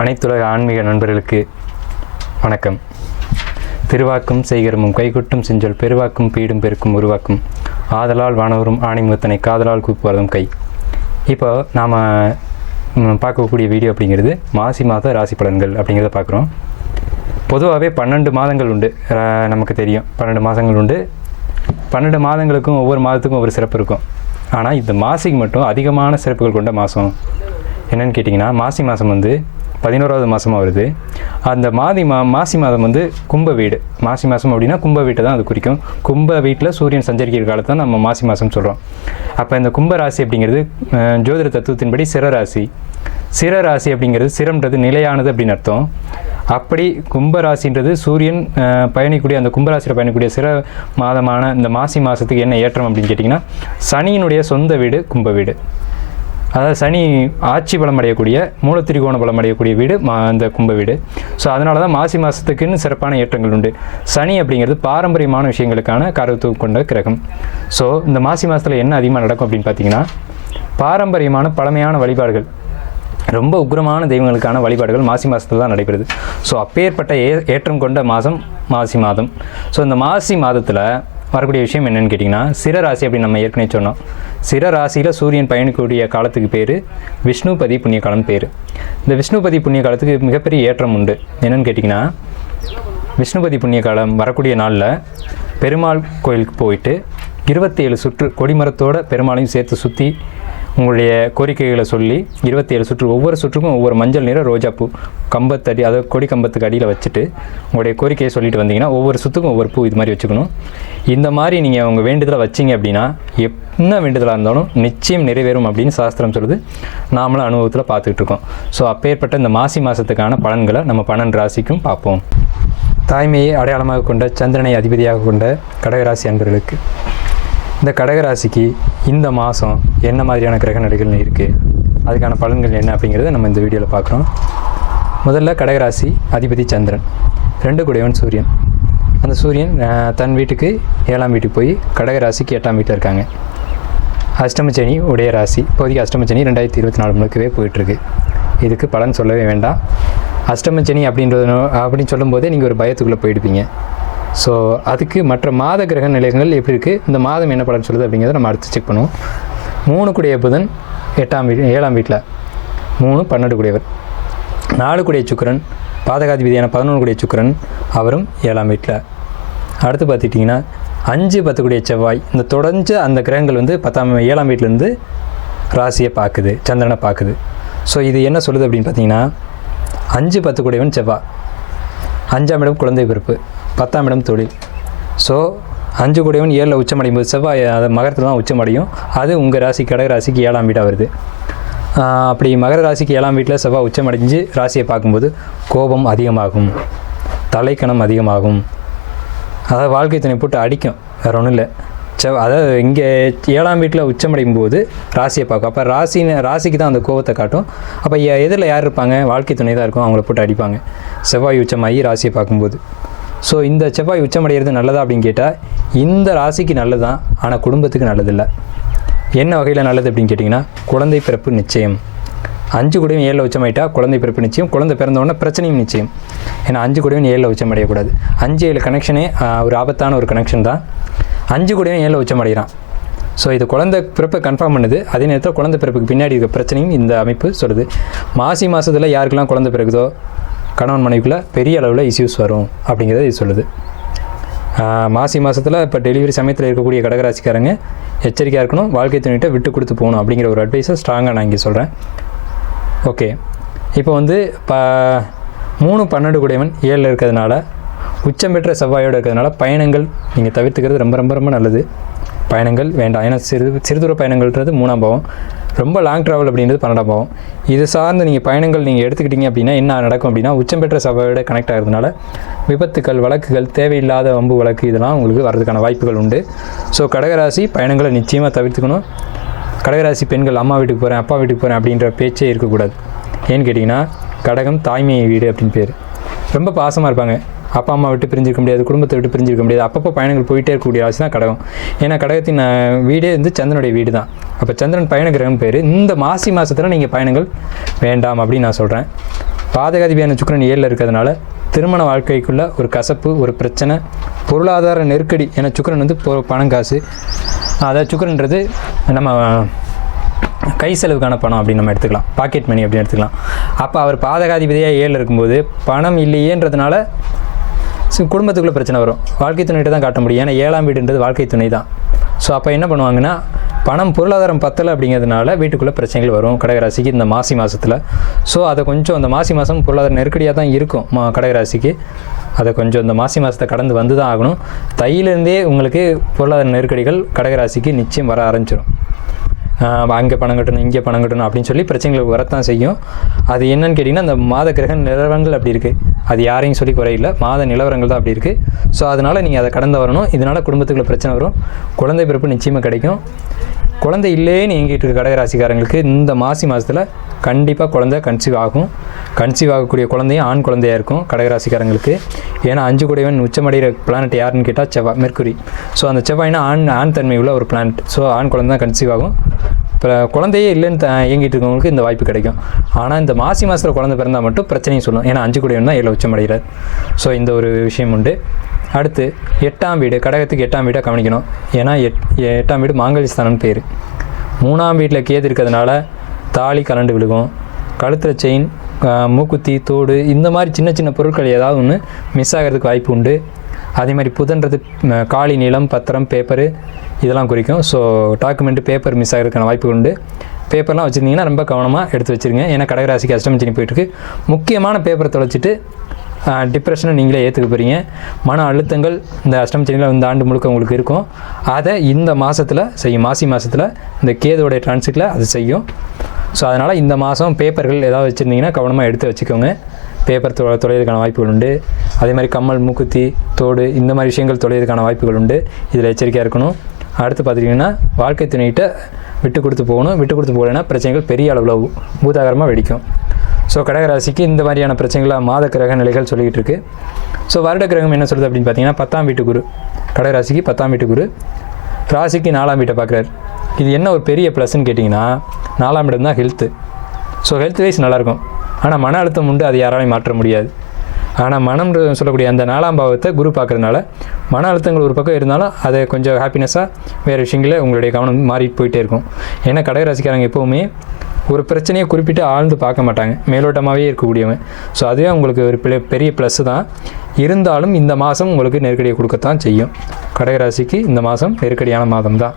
அனைத்துலக ஆன்மீக நண்பர்களுக்கு வணக்கம். திருவாக்கும் செய்கரமும் கைகுட்டும் செஞ்சொல் பெருவாக்கும் பீடும் பெருக்கும் உருவாக்கும் ஆதலால் வானவரும் ஆணிமுகத்தனை காதலால் கூப்புவதும் கை. இப்போ நாம் பார்க்கக்கூடிய வீடியோ அப்படிங்கிறது மாசி மாத ராசி பலன்கள் அப்படிங்கிறத பார்க்குறோம். பொதுவாகவே 12 மாதங்கள் உண்டு, நமக்கு தெரியும் 12 மாதங்கள் உண்டு. 12 மாதங்களுக்கும் ஒவ்வொரு மாதத்துக்கும் ஒவ்வொரு சிறப்பு இருக்கும். ஆனால் இந்த மாசிக்கு மட்டும் அதிகமான சிறப்புகள் கொண்ட மாதம் என்னென்னு கேட்டிங்கன்னா, மாசி மாதம் வந்து 11வது மாதமாக வருது. அந்த மாசி மாதம் வந்து கும்ப வீடு. மாசி மாதம் அப்படின்னா கும்ப வீட்டை தான் அது குறிக்கும். கும்ப வீட்டில் சூரியன் சஞ்சரிக்கிற காலத்தை தான் நம்ம மாசி மாதம் சொல்கிறோம். அப்போ இந்த கும்ப ராசி அப்படிங்கிறது ஜோதிட தத்துவத்தின்படி சிரராசி. சிரராசி அப்படிங்கிறது சிரம்ன்றது நிலையானது அப்படின்னு அர்த்தம். அப்படி கும்பராசின்றது சூரியன் பயணிக்கூடிய அந்த கும்பராசியில் பயணிக்கூடிய சிற மாதமான இந்த மாசி மாதத்துக்கு என்ன ஏற்றம் அப்படின்னு கேட்டிங்கன்னா, சனியினுடைய சொந்த வீடு கும்ப வீடு. அதாவது சனி ஆட்சி பலம் அடையக்கூடிய மூலத்திரிகோண பலம் அடையக்கூடிய வீடு அந்த கும்ப வீடு. ஸோ அதனால தான் மாசி மாதத்துக்குன்னு சிறப்பான ஏற்றங்கள் உண்டு. சனி அப்படிங்கிறது பாரம்பரியமான விஷயங்களுக்கான காரகத்துவம் கொண்ட கிரகம். ஸோ இந்த மாசி மாதத்தில் என்ன அதிகமாக நடக்கும் அப்படின்னு பார்த்தீங்கன்னா, பாரம்பரியமான பழமையான வழிபாடுகள், ரொம்ப உக்ரமான தெய்வங்களுக்கான வழிபாடுகள் மாசி மாதத்தில் தான் நடைபெறுது. ஸோ அப்பேற்பட்ட ஏற்றம் கொண்ட மாதம் மாசி மாதம். ஸோ இந்த மாசி மாதத்தில் வரக்கூடிய விஷயம் என்னென்னு கேட்டிங்கன்னா, சிரராசி அப்படின்னு நம்ம ஏற்கனவே சொன்னோம். சிரராசியில் சூரியன் பயணிக்கக்கூடிய காலத்துக்கு பேர் விஷ்ணுபதி புண்ணிய காலம் பேர். இந்த விஷ்ணுபதி புண்ணிய காலத்துக்கு மிகப்பெரிய ஏற்றம் உண்டு. என்னென்னு கேட்டிங்கன்னா, விஷ்ணுபதி புண்ணிய காலம் வரக்கூடிய நாளில் பெருமாள் கோயிலுக்கு போயிட்டு 27 சுற்று கொடிமரத்தோட பெருமாளையும் சேர்த்து சுற்றி உங்களுடைய கோரிக்கைகளை சொல்லி 27 சுற்று, ஒவ்வொரு சுற்றுக்கும் ஒவ்வொரு மஞ்சள் நிற ரோஜாப்பூ கம்பத்தடி, அதாவது கொடி கம்பத்துக்கு அடியில் வச்சுட்டு உங்களுடைய கோரிக்கையை சொல்லிட்டு வந்தீங்கன்னா ஒவ்வொரு சுற்றுக்கும் ஒவ்வொரு பூ இது மாதிரி வச்சுக்கணும். இந்த மாதிரி நீங்கள் உங்கள் வேண்டுதலை வச்சிங்க அப்படின்னா என்ன வேண்டுதலாக இருந்தாலும் நிச்சயம் நிறைவேறும் அப்படின்னு சாஸ்திரம் சொல்லுது. நாமளும் அனுபவத்தில் பார்த்துக்கிட்டு இருக்கோம். ஸோ அப்பேற்பட்ட இந்த மாசி மாதத்துக்கான பலன்களை நம்ம 12 ராசிக்கும் பார்ப்போம். தாய்மையை அடையாளமாக கொண்ட சந்திரனை அதிபதியாக கொண்ட கடகராசி அன்பர்களுக்கு, இந்த கடகராசிக்கு இந்த மாதம் என்ன மாதிரியான கிரக நிலைகள் இருக்குது, அதுக்கான பலன்கள் என்ன அப்படிங்கிறத நம்ம இந்த வீடியோவில் பார்க்குறோம். முதல்ல கடகராசி அதிபதி சந்திரன், 2 கூடையவன் சூரியன். அந்த சூரியன் தன் வீட்டுக்கு 7ஆம் வீட்டுக்கு போய் கடகராசிக்கு 8ஆம் வீட்டில் இருக்காங்க. அஷ்டமச்சனி உடைய ராசி. இப்போதைக்கு அஷ்டமச்சனி 2024 முழுக்கவே போயிட்டுருக்கு. இதுக்கு பலன் சொல்லவே வேண்டாம். அஷ்டமச்சனி அப்படின்னு சொல்லும்போதே நீங்கள் ஒரு பயத்துக்குள்ளே போயிடுப்பீங்க. ஸோ அதுக்கு மற்ற மாத கிரக நிலையங்கள் எப்படி இருக்குது, இந்த மாதம் என்ன பலன் சொல்லுது அப்படிங்கிறத நம்ம அடுத்து செக் பண்ணுவோம். 3 கூடிய புதன் 7ஆம் வீட்டில், 3 12 கூடியவர். 4 கூடிய சுக்கிரன் பாதகாதிபதியான 11 கூடிய சுக்கிரன், அவரும் 7ஆம் வீட்டில். அடுத்து பார்த்துட்டிங்கன்னா 5 10 கூடிய செவ்வாய். இந்த தொடர்ந்து அந்த கிரகங்கள் வந்து 7ஆம் வீட்டிலேருந்து ராசியை பார்க்குது, சந்திரனை பார்க்குது. ஸோ இது என்ன சொல்லுது அப்படின்னு பார்த்தீங்கன்னா, 5 10 கூடியவன் செவ்வாய், 5ஆம் இடம் குழந்தை பிறப்பு, 10ஆம் இடம் தொழில். ஸோ 5 கூடியவன் 7ல் உச்சமடையும் போது செவ்வாய் அதை மகரத்தில் தான் உச்சமடையும். அது உங்கள் ராசி கடகராசிக்கு 7ஆம் வீடாக வருது. அப்படி மகர ராசிக்கு 7ஆம் வீட்டில் செவ்வாய் உச்சமடைஞ்சு ராசியை பார்க்கும்போது கோபம் அதிகமாகும், தலைக்கணம் அதிகமாகும், அதாவது வாழ்க்கை துணை போட்டு அடிக்கும், வேறு ஒன்றும் இல்லை. அதாவது இங்கே 7ஆம் வீட்டில் உச்சமடையும் போது ராசியை பார்க்கும். அப்போ ராசிக்கு தான் அந்த கோபத்தை காட்டும். அப்போ எதிரில் யார் இருப்பாங்க, வாழ்க்கை துணை தான் இருக்கும், அவங்கள போட்டு அடிப்பாங்க செவ்வாய் உச்சமாகி ராசியை பார்க்கும்போது. ஸோ இந்த செவ்வாய் உச்சமடைகிறது நல்லதா அப்படின்னு கேட்டால், இந்த ராசிக்கு நல்லது தான், ஆனால் குடும்பத்துக்கு நல்லதில்லை. என்ன வகையில் நல்லது அப்படின்னு கேட்டிங்கன்னா, குழந்தை பிறப்பு நிச்சயம். 5 கூடயும் 7ல் உச்சமாயிட்டா குழந்தை பிறப்பு நிச்சயம், குழந்தை பிறந்தவுடனே பிரச்சனையும் நிச்சயம். ஏன்னா 5 கூடயும் 7ல் உச்சமடையக்கூடாது. 5 7 கனெக்ஷனே ஒரு ஆபத்தான ஒரு கனெக்ஷன் தான். 5 கூடயும் 7ல் உச்சமடைகிறான். ஸோ இது குழந்தை பிறப்பை கன்ஃபார்ம் பண்ணுது. அதே நேரத்தில் குழந்தை பிறப்புக்கு பின்னாடி இருக்க பிரச்சனையும் இந்த அமைப்பு சொல்லுது. மாசி மாதத்தில் யாருக்கெல்லாம் குழந்தை பிறகுதோ கணவன் மனைவிக்குள்ளே பெரிய அளவில் இஷ்யூஸ் வரும் அப்படிங்கிறத இது சொல்லுது. மாசி மாதத்தில் இப்போ டெலிவரி சமயத்தில் இருக்கக்கூடிய கடகராசிக்காரங்க எச்சரிக்கையாக இருக்கணும், வாழ்க்கை துணைகிட்ட விட்டு கொடுத்து போகணும் அப்படிங்கிற ஒரு அட்வைஸை ஸ்ட்ராங்காக நான் இங்கே சொல்கிறேன். ஓகே, இப்போ வந்து 3 12 கூடையவன் 7ல் இருக்கிறதுனால, உச்சம் பெற்ற செவ்வாயோடு இருக்கிறதுனால பயணங்கள் நீங்கள் தவிர்த்துக்கிறது ரொம்ப ரொம்ப ரொம்ப நல்லது. பயணங்கள் வேண்டாம். ஏன்னா சிறுதூர பயணங்கள்ன்றது 3ஆம் பாவம், ரொம்ப லாங் ட்ராவல் அப்படின்றது 12ஆம் பாவம். இது சார்ந்து நீங்கள் பயணங்கள் நீங்கள் எடுத்துக்கிட்டீங்க அப்படின்னா என்ன நடக்கும் அப்படின்னா, உச்சம் பெற்ற செவ்வாயோட கனெக்ட் ஆகிறதுனால விபத்துக்கள், வழக்குகள், தேவையில்லாத வம்பு வழக்கு இதெல்லாம் உங்களுக்கு வர்றதுக்கான வாய்ப்புகள் உண்டு. ஸோ கடகராசி பயணங்களை நிச்சயமாக தவிர்த்துக்கணும். கடகராசி பெண்கள் அம்மா வீட்டுக்கு போகிறேன், அப்பா வீட்டுக்கு போகிறேன் அப்படின்ற பேச்சே இருக்கக்கூடாது. ஏன்னு கேட்டிங்கன்னா, கடகம் தாய்மை வீடு அப்படின்னு பேர். ரொம்ப பாசமாக இருப்பாங்க. அப்பா அம்மா விட்டு பிரிஞ்சிருக்க முடியாது, குடும்பத்தை விட்டு பிரிஞ்சிருக்க முடியாது. அப்பப்போ பயணங்கள் போயிட்டே இருக்கக்கூடிய ராசி தான் கடகம். ஏன்னா கடகத்தின் வீடே வந்து சந்திரனுடைய வீடு தான். அப்போ சந்திரன் பயண கிரகம் பேர். இந்த மாசி மாதத்தில் நீங்கள் பயணங்கள் வேண்டாம் அப்படின்னு நான் சொல்கிறேன். பாதகாதிபதியான சுக்கிரன் 7ல் இருக்கிறதுனால திருமண வாழ்க்கைக்குள்ளே ஒரு கசப்பு, ஒரு பிரச்சனை, பொருளாதார நெருக்கடி. ஏன்னா சுக்கிரன் வந்து பணம் காசு, அதாவது சுக்கிரன்றது நம்ம கை செலவுக்கான பணம் அப்படின்னு நம்ம எடுத்துக்கலாம், பாக்கெட் மணி அப்படின்னு எடுத்துக்கலாம். அப்போ அவர் பாதகாதிபதியாக 7ல் இருக்கும்போது பணம் இல்லையேன்றதுனால குடும்பத்துக்குள்ளே பிரச்சனை வரும். வாழ்க்கை துணைகிட்ட தான் காட்ட முடியும், ஏன்னா 7ஆம் வீடுன்றது வாழ்க்கை துணை தான். ஸோ அப்போ என்ன பண்ணுவாங்கன்னா, பணம் பொருளாதாரம் பத்தலை அப்படிங்கிறதுனால வீட்டுக்குள்ளே பிரச்சனைகள் வரும் கடகராசிக்கு இந்த மாதத்தில். ஸோ அதை கொஞ்சம் அந்த மாதம் பொருளாதார நெருக்கடியாக தான் இருக்கும் கடகராசிக்கு. அதை கொஞ்சம் இந்த மாதத்தை கடந்து வந்து தான் ஆகணும். தையிலேருந்தே உங்களுக்கு பொருளாதார நெருக்கடிகள் கடகராசிக்கு நிச்சயம் வர ஆரம்பிச்சிடும். அங்கே பணம் கட்டணும், இங்கே பணம் கட்டணும் அப்படின்னு சொல்லி பிரச்சனைகள் வரத்தான் செய்யும். அது என்னன்னு கேட்டிங்கன்னா, அந்த மாத கிரக நிலவரங்கள் அப்படி இருக்குது. அது யாரையும் சொல்லி குறையில்லை, மாத நிலவரங்கள் தான் அப்படி இருக்குது. ஸோ அதனால் நீங்கள் அதை கடந்து வரணும். இதனால் குடும்பத்துக்குள்ள பிரச்சனை வரும். குழந்தை பிறப்பு நிச்சயமாக கிடைக்கும். குழந்தை இல்லைன்னு எங்கிட்டு இருக்க கடகராசிக்காரங்களுக்கு இந்த மாதத்தில் கண்டிப்பாக குழந்தை கன்சீவ் ஆகும். கன்சீவ் ஆகக்கூடிய குழந்தையும் ஆண் குழந்தையாக இருக்கும் கடகராசிக்காரங்களுக்கு. ஏன்னா 5 கூடையவன் உச்சமடைகிற பிளானட் யாருன்னு கேட்டால் செவ்வாய், மெர்க்குரி. ஸோ அந்த செவ்வாய்னா ஆண் தன்மை உள்ள ஒரு பிளானட். ஸோ ஆண் குழந்தை தான் கன்சீவ் ஆகும். இப்போ குழந்தையே இல்லைன்னு இயங்கிட்டு இருக்கவங்களுக்கு இந்த வாய்ப்பு கிடைக்கும். ஆனால் இந்த மாதத்தில் குழந்தை பிறந்தால் மட்டும் பிரச்சனையும் சொல்லும். ஏன்னா 5 கூடையவன் தான் 7 உச்சமடைகிறார். ஸோ இந்த ஒரு விஷயம் உண்டு. அடுத்து 8ஆம் வீடு, கடகத்துக்கு 8ஆம் வீடாக கவனிக்கணும். ஏன்னா 8ஆம் வீடு மாங்கல்யஸ்தானம்னு பேர். 3ஆம் வீட்டில் கேது இருக்கிறதுனால தாலி கலண்டு விழுகும், கழுத்தில் செயின், மூக்குத்தி, தோடு, இந்த மாதிரி சின்ன சின்ன பொருட்கள் ஏதாவது ஒன்று மிஸ் ஆகிறதுக்கு வாய்ப்பு உண்டு. அதே மாதிரி புதன்றது காலி, நிலம், பத்திரம், பேப்பரு இதெல்லாம் குறிக்கும். ஸோ டாக்குமெண்ட்டு, பேப்பர் மிஸ் ஆகிறதுக்கான வாய்ப்பு உண்டு. பேப்பர்லாம் வச்சுருந்தீங்கன்னா ரொம்ப கவனமாக எடுத்து வச்சுருங்க. ஏன்னா கடகராசிக்கு அஷ்டமச்சனி போயிட்டுருக்கு. முக்கியமான பேப்பரை தொலைச்சிட்டு டிப்ரெஷனை நீங்களே ஏற்றுக்க போகிறீங்க. மன அழுத்தங்கள் இந்த அஷ்டமச்சனியில் இந்த ஆண்டு முழுக்க உங்களுக்கு இருக்கும். அதை இந்த மாதத்தில் செய்யும். மாதத்தில் இந்த கேதுவோடைய டிரான்சிட்டில் அது செய்யும். ஸோ அதனால் இந்த மாதம் பேப்பர்கள் ஏதாவது வச்சுருந்தீங்கன்னா கவனமாக எடுத்து வச்சுக்கோங்க. பேப்பர் தொலைகிறதுக்கான வாய்ப்புகள் உண்டு. அதே மாதிரி கம்மல், மூக்குத்தி, தோடு இந்த மாதிரி விஷயங்கள் தொலைகிறதுக்கான வாய்ப்புகள் உண்டு. இதில் எச்சரிக்கையாக இருக்கணும். அடுத்து பார்த்திங்கன்னா, வாழ்க்கை துணைகிட்ட விட்டு கொடுத்து போகணும். விட்டு கொடுத்து போகலைன்னா பிரச்சனைகள் பெரிய அளவில் பூதாகரமாக வெடிக்கும். ஸோ கடகராசிக்கு இந்த மாதிரியான பிரச்சனைகளாக மாத கிரக நிலைகள் சொல்லிக்கிட்டு இருக்குது. ஸோ வருட கிரகம் என்ன சொல்லுது அப்படின்னு பார்த்தீங்கன்னா, 10ஆம் வீட்டு குரு. கடகராசிக்கு 10ஆம் வீட்டு குரு ராசிக்கு 4ஆம் வீட்டை பார்க்குறாரு. இது என்ன ஒரு பெரிய ப்ளஸ்ன்னு கேட்டிங்கன்னா, 4ஆம் இடம் தான் ஹெல்த்து. ஸோ ஹெல்த் வைஸ் நல்லாயிருக்கும். ஆனால் மன அழுத்தம் உண்டு, அது யாராலையும் மாற்ற முடியாது. ஆனால் மனம்னு சொல்லக்கூடிய அந்த 4ஆம் பாவத்தை குரு பார்க்குறதுனால மன அழுத்தங்கள் ஒரு பக்கம் இருந்தாலும் அதை கொஞ்சம் ஹாப்பினஸ்ஸாக வேறு விஷயங்களில் உங்களுடைய கவனம் மாறிட்டு போயிட்டே இருக்கும். ஏன்னா கடகராசிக்காரங்க எப்போவுமே ஒரு பிரச்சனையை குறிப்பிட்டு ஆழ்ந்து பார்க்க மாட்டாங்க, மேலோட்டமாகவே இருக்கக்கூடியவங்க. ஸோ அதுவே உங்களுக்கு ஒரு பெரிய ப்ளஸ்ஸு தான். இருந்தாலும் இந்த மாதம் உங்களுக்கு நெருக்கடியை கொடுக்கத்தான் செய்யும். கடகராசிக்கு இந்த மாதம் நெருக்கடியான மாதம் தான்.